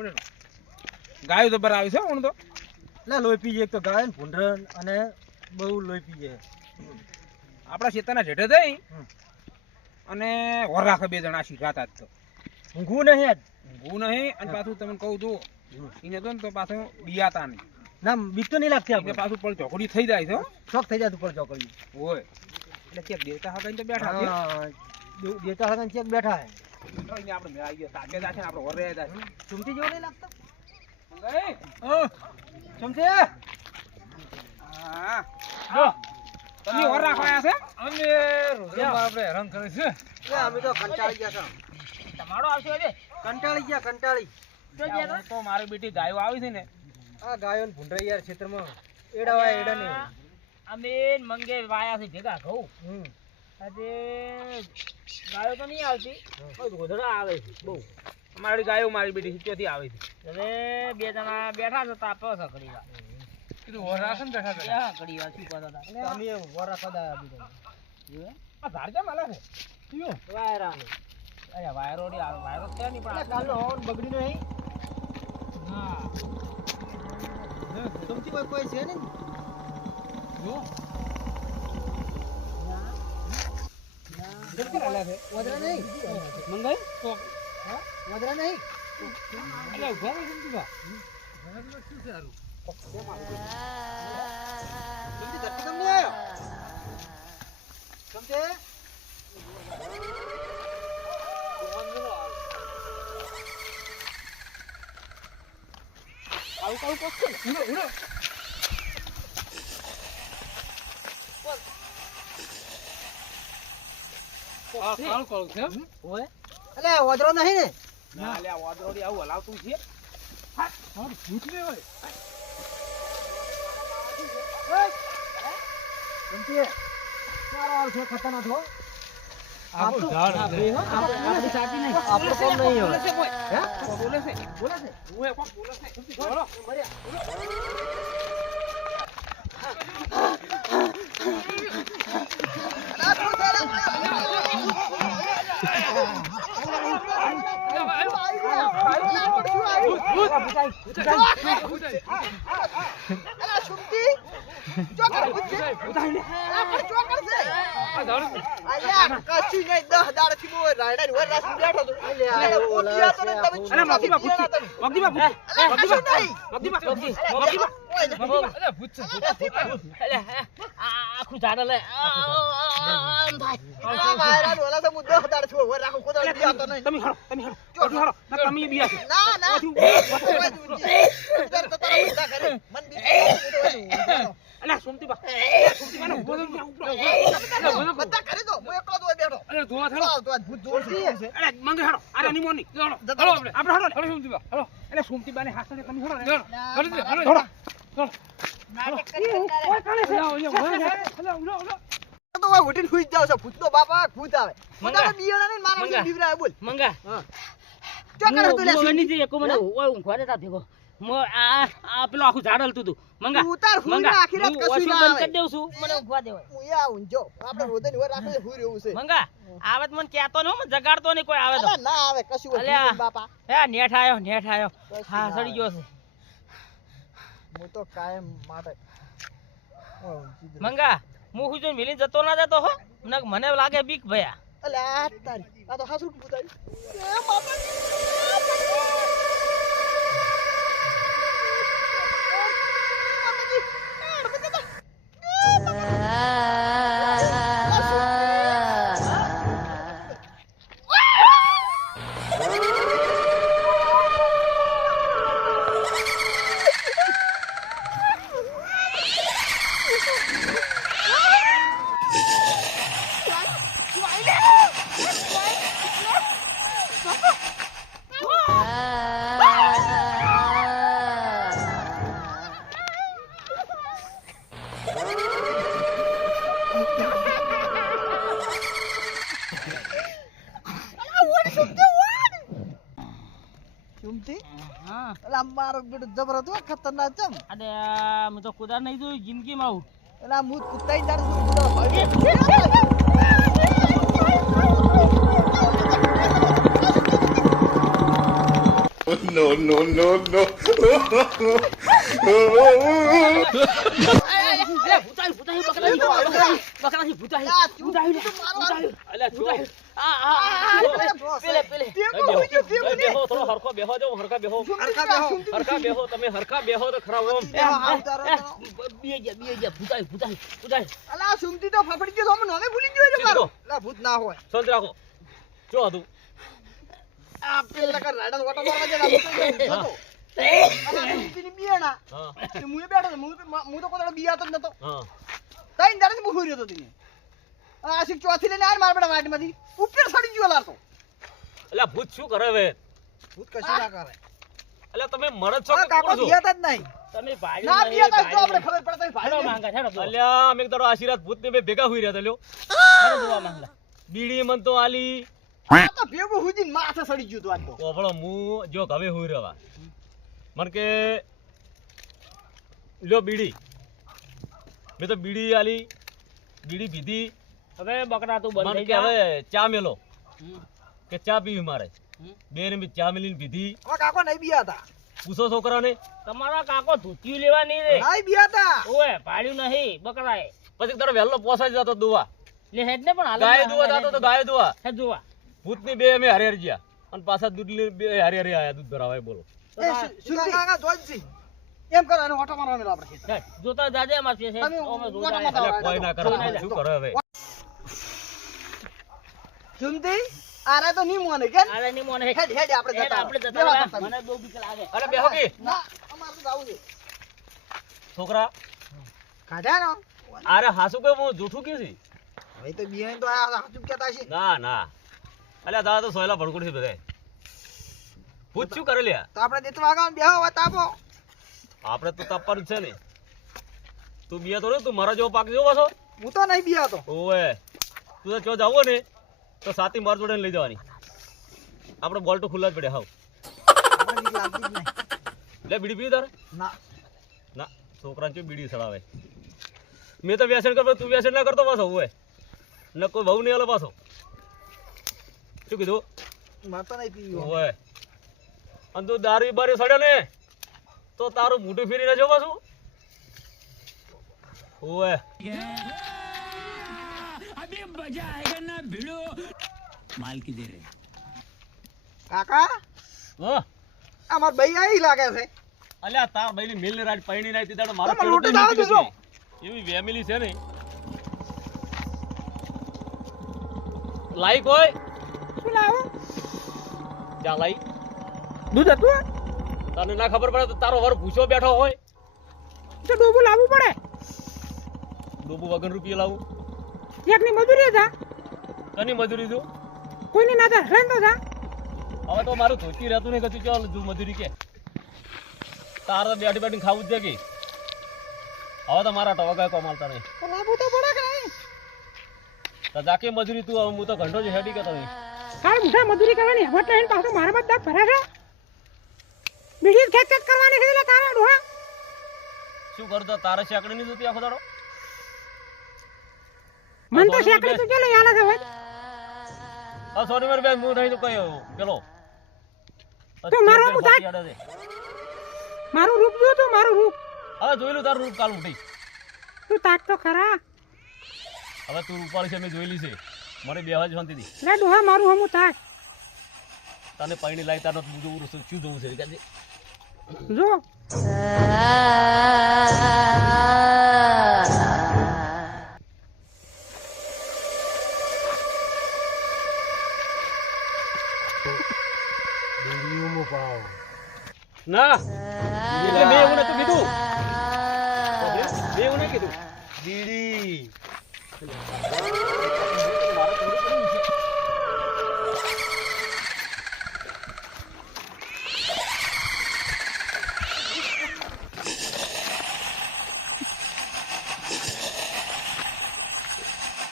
આપણે ગાયો જબર આવી છે હું તો ના લોહી પીજે એક તો ગાય ને ભૂંડરણ અને બહુ લોહી પીજે આપણા ખેતરના ઢેઢે થઈ અને વર રાખે બે જણા શીખાત આજ તો ઊંઘવું નહીં આજ ઊંઘવું નહીં અને પાછું તમને કહું તો એને તો ને તો પાછું બિયાતા નહીં ના બીક તો નહીં લાગતી એટલે આપણે પાછું પણ ચોકડી થઈ જાય છે હો. શોખ થઈ જાય ઉપર ચોકડી હોય એટલે કે દેવતા હતા તો બેઠા છે હા દેતા હતા ચેક બેઠા હે તો અહીંયા આપણે મેળાઈ ગયા તાકે જાશે ને આપણે વર રહ્યા જાય ચમચી જેવો નહીં લાગતો મંગાઈ ચમચી હા જો તમે વર રાખવા આવ્યા છે અમે રોજમાં આપણે હેરાન કરે છે અમે તો કંટાળી ગયા છે તમારો આવશે આજે કંટાળી ગયા કંટાળી હું તો મારી બેટી ગાયો આવી છે ને આ ગાયો ને ભૂંડરા યાર ક્ષેત્રમાં એડાવાય એડા નહીં અમે મંગે વાયા છે ભેગા ઘઉં આજે ગાયો તો નહીં આવતી ગોધડા આવે છે બહુ મારી ગાયો મારી બેટી સિત્યોથી આવે છે હવે બે જણા બેઠા છે તાપો છે ઘડી વાર કીધું વર રાખે ને બેઠા હા ઘડી વાર શું કરતા હતા અમે વરા સદા બીજા આ ઝાડ કેમ હાલે છે કયો વાયરા ને અરે વાયરો ની વાયરો છે નહીં પણ કાલનો હવન બગડી નહીં હા ચમચી કોઈ કોઈ છે નહીં જો વદરા નહીં મંગાઈ તો વદરા નહીં અલે ઉભા રહો જલ્દી બા ચમચી ધરતી કમ નહીં આવ્યો ચમચી આવું કોસ્કો ઉડો ઉડો આ કાળ કોળ છે ઓય અલે વદરો નહીં ને ના લે આ વાદરોડી આવું હલાવતું છે હા ભૂત ને હોય ચમચી મારો આવ છે ખતરનાક હો આપણું ઝાડ છે આપણી સાચી નહીં આપણું કોમ નહીં બોલે હોય છે કોઈ હે બોલે છે બોલે છે ઓય કોક બોલે છે બોલો આખું ઝાડ લે તમે હાલો તમે બિયા છે અલા સોમતી બા ને ઉભો રહી જા ઉપડો અલે ધોવા થાળો અલે મંગે હાલો અરે નિમોની હાલો આપણે હાલો સોમતી બા હાલો અલે સોમતી બા ને હાસને તમે હાલો હાલો કોઈ કાલે છે હાલો તો ઓય ઉઠીને સુઈ જાવ છો ભૂત તો બાપા ભૂત આવે મને બિયાણા ને મારા મંગા. બીવરાય બોલ મંગા ચોકડ તો લે મને જે એક મને ઓય ઊંઘવા દેતા ભેગો આ પેલો આખું ઝાડ હલતું હતું મંગા ઉતાર હુઈ ના આખી રાત કશું ના બંધ આવે કરી દઉં છું મને ઊંઘવા દેવાય મુયા ઊંજો આપણે રોદની વાર રાખે હુઈ રહ્યું છે મંગા આવે તો મને કહેતો ન મને જગાડતો નહીં કોઈ આવે તો અલા ના આવે કશું અલ્યા. હોય બાપા હે નેઠ આયો હા સડી ગયો છે હું તો કાયમ માટે ઓય ઊંચી દે. મંગા હું હું જોઈને મિલી જતો ના જતો હો મને લાગે બીક ભયા અલા આ તારી આ તો હાસુ ભૂત આવી એ બાપા ચુમતી હા અલા મારો બેટો જબર હતો ખતરનાક ચમ અરે મેં તો કુદાર નહીં જોયું જિંદગીમાં આવું અલા હું કુતાઈ જાડ છું No, no, no, no. બકરાથી ભૂતાઈ આ તું ભૂતાઈ તો મારો અલ્યા ભૂતાઈ પેલે ટેકો હોય જો ટેકો ને બેહો થોડો હરખો બેહો જો હરખા બેહો તમે હરખા બેહો તો ખરા ઓમ બીએ ગયા ભૂતાઈ અલા સુમતી તો ફફડી ગયો તો નોમે ભૂલી ગયો છે મારો લા ભૂત ના હોય શાંત રાખો જો હતું આ પેલા કર રાડા ઓટો મારવા દે ના તો અલા સુમતી ની બિયાણા હા તે મુએ બેઠો હું તો કોદળો બિયાતો જ નતો હા તઈ દાડે હું ખોર્યો તો તીને આ શિક ચોથી લઈને આર માર બેડા વાટમાંથી ઉપર સડી ગયો લાતો અલ્યા ભૂત શું કરે હવે ભૂત કશું ના કરે અલ્યા તમે મરદ છો આ કે કાકો કોણ છો બિયાતા જ નહીં તમે ભાઈ ના બિયાતા તો આપણે ખબર પડે તઈ ભાડો ભાઈ માંગા છેડો અલ્યા અમે તારો આશીર્વાદ ભૂત ને બે ભેગા હોઈ રહ્યા તા લ્યો જોવા માંગલા બીડી મન તો આલી આ તો ભેગું હુજીન માથે સડી ગયું તો આજ તો ઓફળો મુ જો હવે હોઈ રહ્યા મન કે લ્યો બીડી મેં તો બીડી આલી બીડી પીધી હવે બકરા તું બંધ થઈ જા હવે ચા મેલો કે ચા પીવી મારે બે ને બી ચા મેલીને પીધી આ કાકો નહીં બિયાતા પૂછો છોકરાને તમારા કાકો ધૂતિયું લેવા નહીં રે નહીં બિયાતા ઓએ પાડ્યું નહીં બકરાએ પછી તારો વહેલો પોસાઈ જતો દુવા લે હેડ ને પણ ગાય દુવા જાતો તો ગાય દુવા હે દુવા ભૂતની બે અમે હરિહર ગયા અને પાછા દૂધ લઈને બે હરિહર આયા દૂધ ભરાવાય બોલો શું કાકા જોઈજી એમ કરો અને ઓટો મારવા મેલો આપણે જોતા જાજે અમાર છે તમે અમે ઓટો જોતા મારવા કોઈ ના કરે શું કરે હવે સુમતી આરે તો નહીં મોને કે અરે ની મોને હેડ હેડ આપણે જતા જતા મને બહુ બીક લાગે અરે બેહો કે ના અમાર તો જાવું છે છોકરા કાઢ્યા નો અરે હાસુ કે હું જૂઠું કે છે હવે તો બિયાન તો આ હાચું કહેતા છે ના ના અલ્યા દાદા તો સોયલા ભડકુડ છે બધાય પૂછ શું કરે લ્યા તો આપણે દેત વાગાન બેહો હવે તાપો આપણે તો તાપવાનું છે ને તું બિયા તો તું મારા જેવો પાક જેવો છો હું તો નહીં બિયાતો ઓએ તું તો ચો જાવો ને તો સાથી માર જોડે લઈ જવાની આપણે બોલ તો ખુલ્લા જ પડે હાવ મને બીક લાગતી જ નહીં લે બીડી પી તારે ના ના છોકરાને ચો બીડી સડાવે મેં તો વ્યસન કરતો તું વ્યસન ના કરતો પાછો ઓએ ન કોઈ બહુ નહીં આલો પાછો શું કીધું માર તો નહીં પીવું ઓએ અને તું દારૂ બારી સડે ને તો તારું મોઢું ફેરીને જો પાછું ઓએ अभी मजा आएगा ना भिड़ो माल की दे रहे કાકા હા અમાર ભાઈ આઈ લાગે છે અલ્યા તાર ભાઈની મિલની રાત પૈણી નાઈ તીદાડો મારો તમે ખેડૂત લૂંટી નહીં જાઓ નીકળી છો. ગઈ. એવી ફેમિલી છે ને લાઈક હોય શું લાવો જા લાઈ દૂધ હતું તને ના ખબર પડે તો તારો વર ભૂસો બેઠો હોય તો ડોબું લાવવું પડે ડોબુ વગર રૂપિયા લાવું એકની મજૂરી હતા કની મજૂરી છું કોઈની ના હતા રેન્ડો હતા હવે તો મારું ધોતી રહેતું નહીં કશું ચાલ જો મજૂરી કે તારે બેઠી બેઠી ખાવું જ દે કે હવે તો મારા ટવકા કમાલતા નહીં તો લાવવું તો પડે કે નહીં તો જાકે મજૂરી તું હવે હું તો ઘંટો જ હેડી કે તમે કાંઈ મુઠા મજૂરી કરવાની હવે લઈને પાછું મારા બધા ભરે છે બીડી ખેક ખેક કરવાની છે એટલે તારા ડોહા શું કરતો તારે શેકડી નહીં જોતી આખો દાડો મન તો શેકડી તું ચાલે યાર છે હવે આ સોરી મારી બેન હું નહીં તો કયો પેલો તો મારો બુધાય. મારું રૂપ જો તું મારું રૂપ હવે જોયેલું તારું રૂપ કાલ ઉઠી તું તાક તો ખરા હવે તું રૂપાળી છે મેં જોયેલી છે મને બે જ શાંતિથી લે ડોહા મારું હમું તાક તને પાણી લાવી તાર જોવું શું જોવું છે કાજે જો ના એટલે મેં એવું નતું